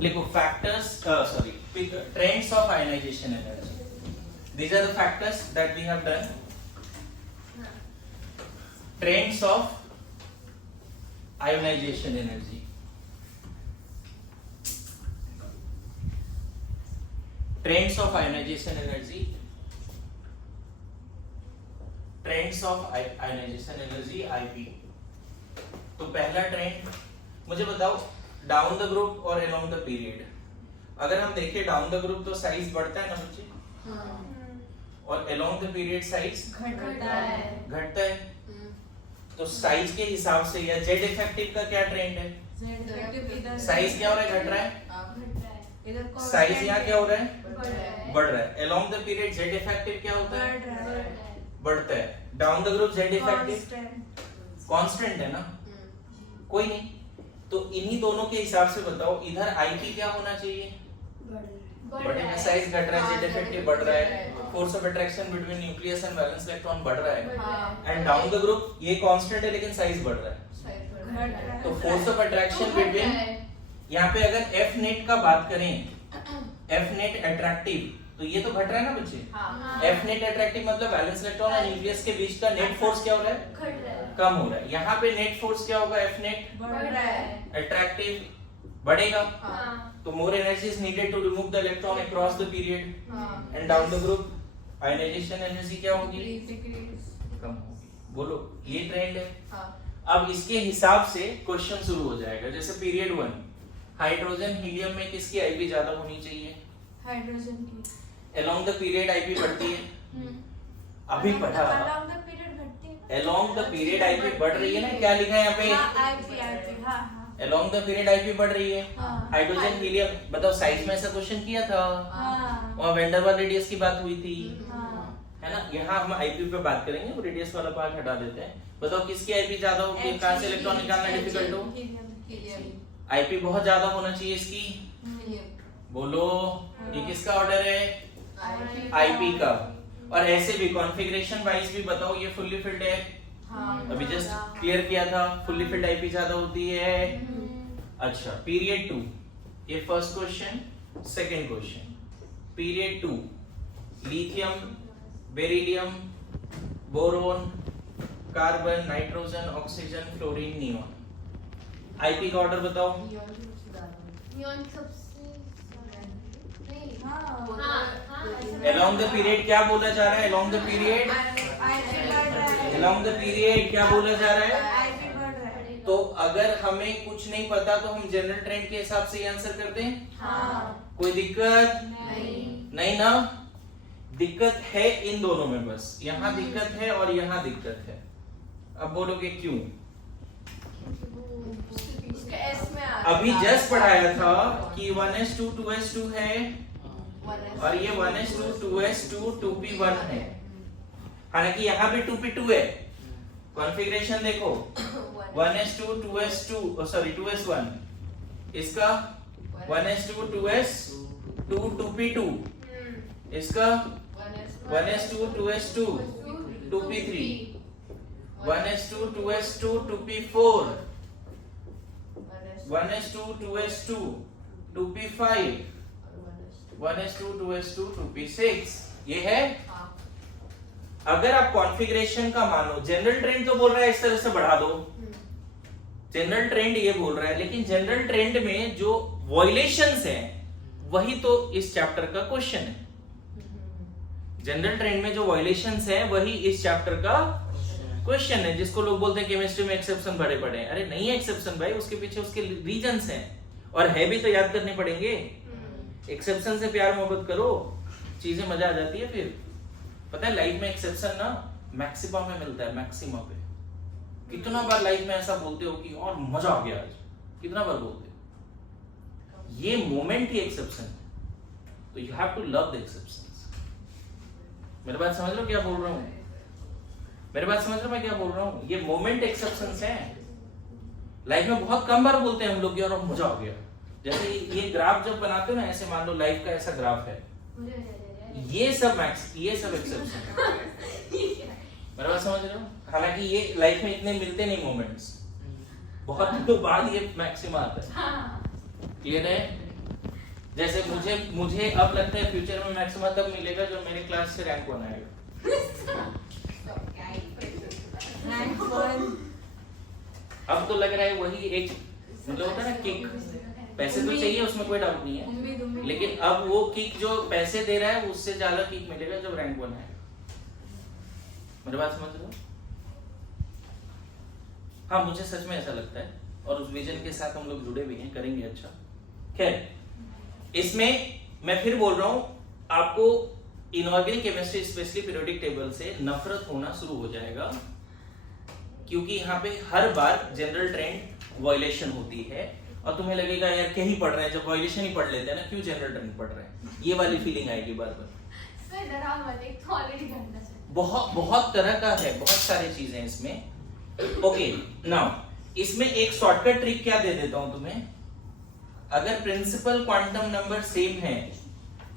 लिखो factors, trends of ionization energy. These are the factors that we have done. Trends of ionization energy. Trends of ionization energy. Trends of ionization energy, IP. तो पहला trend मुझे बताओ, down the group और along the period. अगर हम देखें down the group तो size बढ़ता है ना बच्चे, और अलोंग द पीरियड साइज घटता है. तो साइज के हिसाब से या जेड इफेक्टिव का क्या ट्रेंड है? साइज क्या हो रहा है? घट रहा है. साइज यहाँ क्या हो रहा है? बढ़ रहा है. Along the period Z effective क्या होता है? बढ़ता है. Down the group Z effective constant है ना, कोई नहीं. तो इन्हीं दोनों के हिसाब से बताओ, इधर आईपी क्या होना चाहिए? बढ़ेगा. साइज घट रहा है, जेड इफेक्टिव बढ़ रहा है, force of attraction between nucleus and valence electron बढ़ रहा है. एंड डाउन द ग्रुप ये कांस्टेंट है लेकिन साइज बढ़ रहा है. तो फोर्स ऑफ अट्रैक्शन बिटवीन, यहाँ पे अगर एफ नेट का बात करें, एफ नेट अट्रैक्टिव, तो ये तो घट रहा है ना बच्चे. एफ नेट अट्रैक्टिव मतलब वैलेंस इलेक्ट्रॉन और न्यूक्लियस के बीच का नेट फोर्स क्या हो रहा है? कम हो रहा है. यहाँ पे नेट फोर्स क्या होगा? एफ नेट अट्रैक्टिव बढ़ेगा. तो more energy is needed to remove the electron across the period. And down the group ionization energy क्या होगी? कम होगी. बोलो, ये ट्रेंड है. अब इसके हिसाब से क्वेश्चन शुरू हो जाएगा. जैसे पीरियड 1, हाइड्रोजन हीलियम में किसकी आईपी ज्यादा होनी चाहिए? हाइड्रोजन की. अलोंग द पीरियड आईपी बढ़ती है. अभी पढ़ा. अलोंग द पीरियड आईपी बढ़ रही है ना. क्या लिखा है यहाँ पे? अलोंग द पीरियड आईपी बढ़ रही है. Hydrogen helium. बताओ, साइज में ऐसा क्वेश्चन किया था, और वेंडरवाल रेडियस की बात हुई थी, है ना. यहाँ हम आईपी पे बात करेंगे, वो रेडियस वाला पार्ट हटा देते हैं. बताओ किसकी आईपी ज्यादा होगी? कहां से इलेक्ट्रॉन निकालना डिफिकल्ट हो? आईपी बहुत ज्यादा होना चाहिए इसकी. बोलो, ये किसका ऑर्डर है? आईपी का. और ऐसे भी कॉन्फ़िगरेशन वाइज भी बताओ, ये फुल्ली फिल्ड है, अभी जस्ट क्लियर किया था, फुल्ली फिल्ड आईपी ज्यादा होती है. अच्छा, पीरियड 2, ये first question. Second question, period 2, lithium, beryllium, boron, carbon, nitrogen, oxygen, fluorine, neon. IP का ऑर्डर बताओ. अलोंग द पीरियड क्या बोला जा रहा है? Along the period, along the period क्या बोला जा रहा है? तो अगर हमें कुछ नहीं पता तो हम जनरल ट्रेंड के हिसाब से आंसर कर दें. कोई दिक्कत नहीं ना? दिक्कत है इन दोनों में, बस यहाँ दिक्कत है और यहाँ दिक्कत है. अब बोलोगे क्यों? अभी जस्ट पढ़ाया था कि 1s2 2s2 है, और ये 1s2 2s2 2p1 है. हालांकि यहाँ पे 2p2 है. कॉन्फ़िगरेशन देखो, 1s2 2s2 सॉरी 2s1, इसका 1s2 2s2 2p2, इसका 1s2 2s2 2p3, 1s2 2s2 2p4, 1s2 2s2 2p5, 1s2 2s2 2p6. ये है. अगर आप कॉन्फ़िगरेशन का मानो, जनरल ट्रेंड तो बोल रहा है इस तरह से बढ़ा दो, जनरल ट्रेंड ये बोल रहा है, लेकिन जनरल ट्रेंड में जो वॉयलेशंस हैं वही तो इस चैप्टर का क्वेश्चन है. जनरल ट्रेंड में जो वॉयलेशंस हैं वही इस चैप्टर का क्वेश्चन है, जिसको लोग बोलते हैं केमिस्ट्री में एक्सेप्शन बड़े बड़े हैं. अरे नहीं है एक्सेप्शन भाई, उसके पीछे उसके रीजंस हैं, और है भी तो याद करने पड़ेंगे. एक्सेप्शन से प्यार मोहब्बत करो, चीजें मजा आ जाती है. फिर पता है लाइफ में एक्सेप्शन ना मैक्सिमा में मिलता है. मैक्सिमा पे कितना बार लाइफ में ऐसा बोलते हो कि और मजा आ गया आज, कितना बार बोलते हो? ये मोमेंट ही एक्सेप्शन है. तो you have to love the exceptions. मेरी बात समझ लो क्या बोल रहा हूँ? मेरी बात समझ लो मैं क्या बोल रहा हूँ? ये मोमेंट एक्सेप्शंस हैं. लाइफ में बहुत कम बार बोलते हैं हम लोग कि और मजा आ गया. जैसे ये ग्राफ जब बनाते हो ना, ऐसे मान लो लाइफ का ऐसा ग्राफ है, ये सब एक्सेप्शन है. मेरी बात समझ रहे हो? हालांकि ये लाइफ में इतने मिलते नहीं मोमेंट्स, बहुत तो बाद ये मैक्सिमा आता है. क्लियर है? जैसे मुझे अब लगता है फ्यूचर में मैक्सिमा तब मिलेगा जब मेरे क्लास से रैंक 1 आएगा। अब तो लग रहा है वही एक मतलब होता है ना किक, पैसे तो चाहिए उसमें कोई डाउट नहीं है, लेकिन अब वो किक जो पैसे दे रहा है उससे ज्यादा किक मिलेगा जब रैंक 1 आएगा। मेरी बात समझ रहे हो? हाँ मुझे सच में ऐसा लगता है और उस विजन के साथ हम लोग जुड़े भी हैं, करेंगे अच्छा। खैर इसमें मैं फिर बोल रहा हूं आपको inorganic chemistry specially periodic table से नफरत होना शुरू हो जाएगा, क्योंकि यहाँ पे हर बार जनरल ट्रेंड वायलेशन होती है और तुम्हें लगेगा यार क्या ही पढ़ रहे हैं, जब वायलेशन ही पढ़ लेते हैं ना क्यों जनरल ट्रेंड पढ़ रहे हैं, ये वाली फीलिंग आएगी बार बार। बहुत तरह का है, बहुत सारी चीजें इसमें। ओके नाउ इसमें एक शॉर्टकट ट्रिक क्या दे देता हूं तुम्हें, अगर प्रिंसिपल क्वांटम नंबर सेम है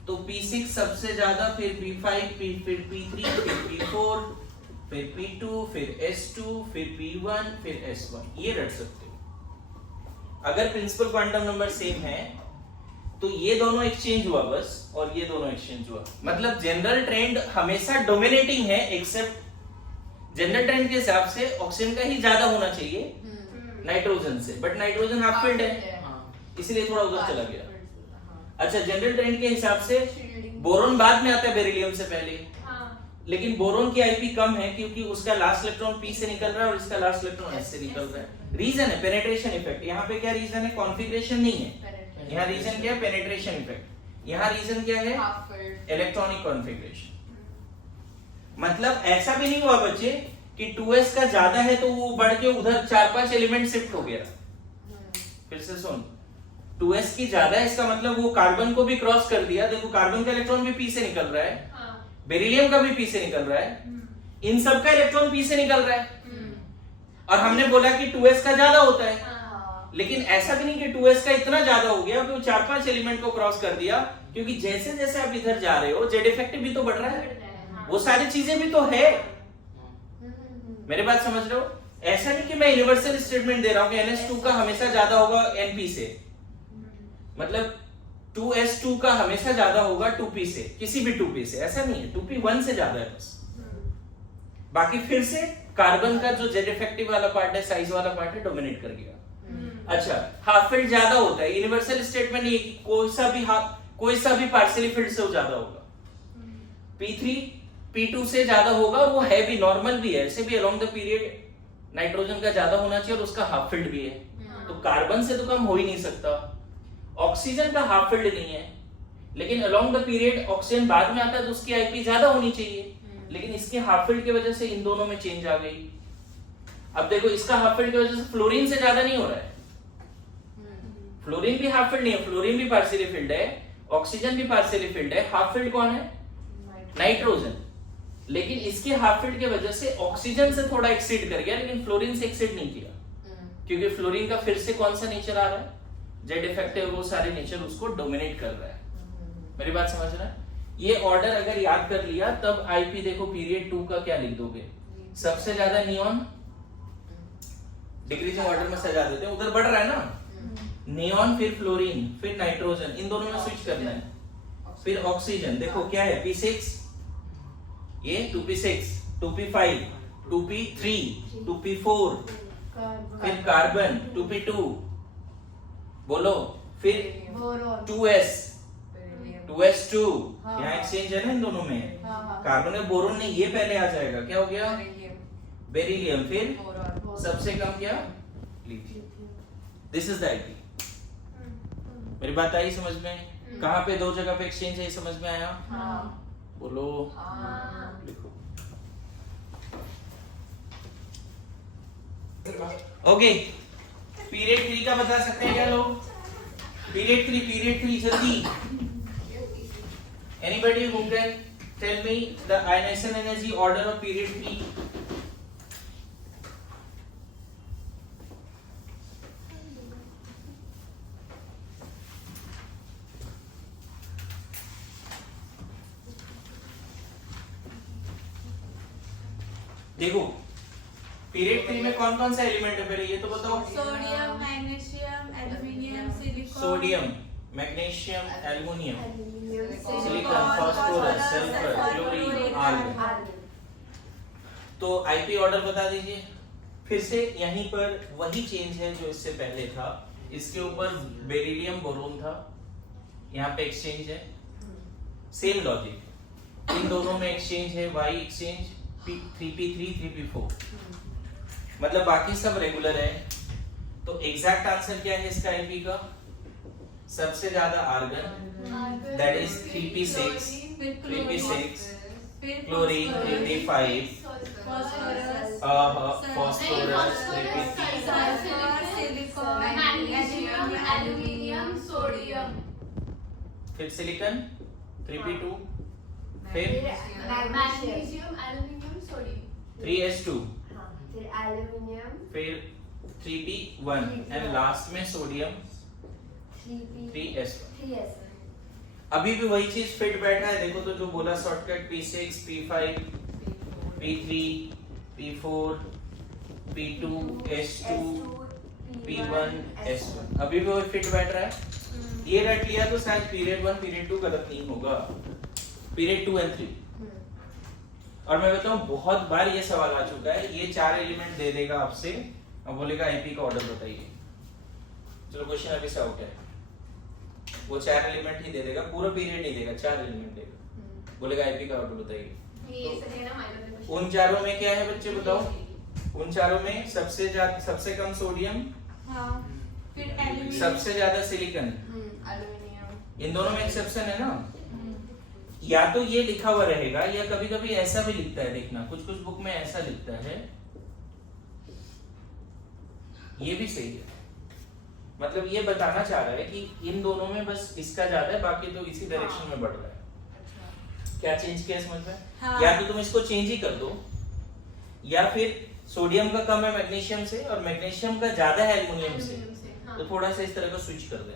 तो P6 सबसे ज्यादा, फिर P5, फिर P3, फिर P4, फिर P2, फिर S2, फिर P1, फिर S1, ये रट सकते हो। अगर प्रिंसिपल क्वांटम नंबर सेम है तो ये दोनों एक्सचेंज हुआ बस, और ये दोनों एक्सचेंज हुआ, मतलब जनरल ट्रेंड हमेशा डोमिनेटिंग है, एक्सेप्ट जनरल ट्रेंड के हिसाब से ऑक्सीजन का ही ज्यादा होना चाहिए नाइट्रोजन से, बट नाइट्रोजन हाफ फील्ड है इसलिए थोड़ा उधर चला गया। अच्छा जनरल ट्रेंड के हिसाब से बोरोन बाद में आता है बेरिलियम से पहले, लेकिन बोरोन की आईपी कम है क्योंकि उसका लास्ट इलेक्ट्रॉन पी से निकल रहा है और इसका लास्ट इलेक्ट्रॉन एस से निकल रहा है। रीजन है पेनिट्रेशन इफेक्ट, यहाँ पे क्या रीजन है, कॉन्फिगरेशन नहीं है, यहाँ रीजन क्या है पेनिट्रेशन इफेक्ट, यहाँ रीजन क्या है इलेक्ट्रॉनिक कॉन्फिगरेशन। मतलब ऐसा भी नहीं हुआ बच्चे कि 2s का ज्यादा है तो वो बढ़ के उधर 4-5 एलिमेंट शिफ्ट हो गया। फिर से सुन, 2s की ज्यादा है इसका मतलब वो कार्बन को भी क्रॉस कर दिया, देखो कार्बन का इलेक्ट्रॉन भी p से निकल रहा है, बेरिलियम का भी p से निकल रहा है, इन सब का इलेक्ट्रॉन p से निकल रहा है, और हमने बोला कि 2s का ज्यादा होता है, लेकिन ऐसा भी नहीं कि 2s का इतना ज्यादा हो गया कि वो 4-5 एलिमेंट को क्रॉस कर दिया, क्योंकि जैसे जैसे आप इधर जा रहे हो जेड इफेक्टिव भी तो बढ़ रहा है, वो सारी चीजें भी तो है। मेरे बात समझ रहे हो? ऐसा नहीं कि मैं यूनिवर्सल स्टेटमेंट दे रहा हूं कि NH2 का हमेशा ज्यादा होगा NP से, मतलब 2s2 का हमेशा ज्यादा होगा 2p से, किसी भी 2p से, ऐसा नहीं है, 2p 1 से ज्यादा है बस। बाकी फिर से कार्बन का जो जेड इफेक्टिव वाला पार्ट है, साइज वाला पार्ट है, डोमिनेट कर गया। अच्छा हाफ फील्ड ज्यादा होता है, यूनिवर्सल स्टेटमेंट ये कोई सा भी पार्शियली फील्ड से ज्यादा होगा, P3 P2 से ज्यादा होगा, और वो है भी, नॉर्मल भी है, ऐसे भी अलोंग द पीरियड नाइट्रोजन का ज्यादा होना चाहिए और उसका हाफ फील्ड भी है, तो कार्बन से तो कम हो ही नहीं सकता। ऑक्सीजन का हाफ फील्ड नहीं है, लेकिन अलोंग द पीरियड ऑक्सीजन बाद में आता है तो उसकी आईपी ज्यादा होनी चाहिए, लेकिन इसके हाफ फील्ड की वजह से इन दोनों में चेंज आ गई। अब देखो इसका हाफ फील्ड की वजह से फ्लोरीन से ज्यादा नहीं हो रहा है, फ्लोरीन भी हाफ फील्ड नहीं है, फ्लोरीन भी पार्शियली फील्ड है, ऑक्सीजन भी पार्शियली फील्ड है, हाफ फील्ड कौन है नाइट्रोजन, लेकिन इसके हाफ फील्ड की वजह से ऑक्सीजन से थोड़ा एक्सीड कर गया, लेकिन फ्लोरीन से एक्सीड नहीं किया, क्योंकि फ्लोरीन का फिर से कौन सा नेचर आ रहा है, जेड इफेक्टिव, वो सारे नेचर उसको डोमिनेट कर रहा है। मेरी बात समझ रहा है? ये ऑर्डर अगर याद कर लिया तब आईपी देखो पीरियड 2 का क्या लिख दोगे, सबसे ज्यादा नियॉन डिक्रीजिंग ऑर्डर में सजा देते हैं, उधर बढ़ रहा है ना, नियॉन फिर फ्लोरीन फिर नाइट्रोजन, इन दोनों में स्विच करना है, फिर ऑक्सीजन देखो क्या है P6, ये 2p6, 2p5, 2p3, 2p4, फिर कार्बन 2p2, बोलो, फिर 2s, 2s2, यहाँ एक्सचेंज है ना इन दोनों में, कार्बन में बोरोन नहीं, ये पहले आ जाएगा, क्या हो गया बेरिलियम, फिर सबसे कम क्या lithium. This is the IP. मेरी बात आई समझ में? कहाँ पे दो जगह पे एक्सचेंज है, समझ में आया? बोलो, लिखो। ओके, पीरियड 3 का बता सकते हैं क्या लोग? पीरियड 3 जल्दी। Anybody who can tell me the ionization energy order of period 3? देखो पीरियड 3 में कौन कौन सा एलिमेंट है, पहले ये तो बताओ। Sodium, magnesium, aluminium, silicon. Sodium, magnesium, aluminium, silicon, phosphorus, sulphur, chlorine, argon. तो आईपी ऑर्डर बता दीजिए। फिर से यहीं पर वही चेंज है जो इससे पहले था। इसके ऊपर बेरिलियम बोरोन था, यहाँ पे एक्सचेंज है, सेम लॉजिक। इन दोनों में एक्सचेंज है, वाई एक्सचेंज 3p3 3p4, मतलब बाकी सब रेगुलर है। तो एग्जैक्ट आंसर क्या है इसका आईपी का? सबसे ज्यादा argon, that is 3p6, chlorine 3p5, phosphorus 3p3, magnesium, aluminium, sodium, फिर सिलिकॉन 3p2, फिर मैग्नीशियम, एल्युमिनियम, सोडियम, 3s2, फिर एल्युमिनियम, फिर 3p1 एंड लास्ट में सोडियम 3s1। 3s1। अभी भी वही चीज फिट बैठा है। देखो तो जो बोला shortcut p6, p5, p3, p4, p2, s2, p1, s1, अभी भी वही फिट बैठ रहा है। ये रट लिया तो शायद पीरियड 1 पीरियड 2 गलत नहीं होगा, पीरियड 2 एंड 3। और मैं बताऊं बहुत बार ये सवाल आ चुका है, ये 4 एलिमेंट दे देगा आपसे और बोलेगा आईपी का ऑर्डर बताइए। चलो क्वेश्चन अभी से आउट है, वो 4 एलिमेंट ही दे देगा, पूरा पीरियड नहीं देगा, 4 एलिमेंट देगा, बोलेगा आईपी का ऑर्डर बताइए। तो उन चारों में क्या है बच्चे बताओ? उन चारों में सबसे कम सोडियम, फिर एल्युमिनियम, सबसे ज्यादा सिलिकॉन, एल्युमिनियम। एल्युमिनियम। इन दोनों में एक्सेप्शन है ना। या तो ये लिखा हुआ रहेगा या कभी कभी ऐसा भी लिखता है, देखना कुछ कुछ बुक में ऐसा लिखता है, ये भी सही है। मतलब ये बताना चाह रहा है कि इन दोनों में बस इसका ज्यादा है, बाकी तो इसी डायरेक्शन में बढ़ रहा है। क्या चेंज किया समझ में? हाँ। या तो तुम इसको चेंज ही कर दो, या फिर सोडियम का कम है मैग्नीशियम से और मैग्नीशियम का ज्यादा है एल्युमिनियम से, हाँ। तो थोड़ा सा इस तरह का स्विच कर दे।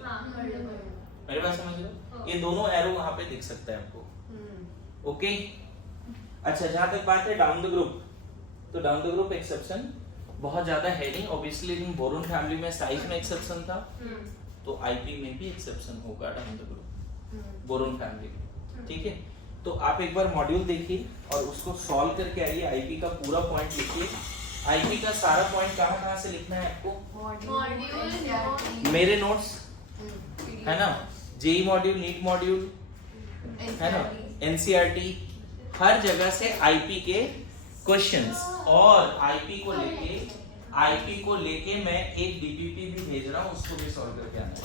मेरे बात समझ रहे हो? ये दोनों एरो वहां पे दिख सकता है आपको। ओके अच्छा, जहां तक बात है डाउन द ग्रुप, तो डाउन द ग्रुप एक्सेप्शन बहुत ज्यादा है नहीं ऑब्वियसली, लेकिन बोरोन फैमिली में साइज में एक्सेप्शन था, तो आईपी में भी एक्सेप्शन होगा down the group boron family में। ठीक है, तो आप एक बार मॉड्यूल देखिए और उसको सॉल्व करके आइए, आईपी का पूरा पॉइंट लिखिए। आईपी का सारा पॉइंट कहां से लिखना है आपको? मॉड्यूल, मेरे नोट्स है ना, जेई मॉड्यूल, नीट मॉड्यूल है ना, एनसीईआरटी, हर जगह से आईपी के क्वेश्चंस। और आईपी को लेके मैं एक डीपीपी भी भेज रहा हूँ, उसको भी सॉल्व करके आना है।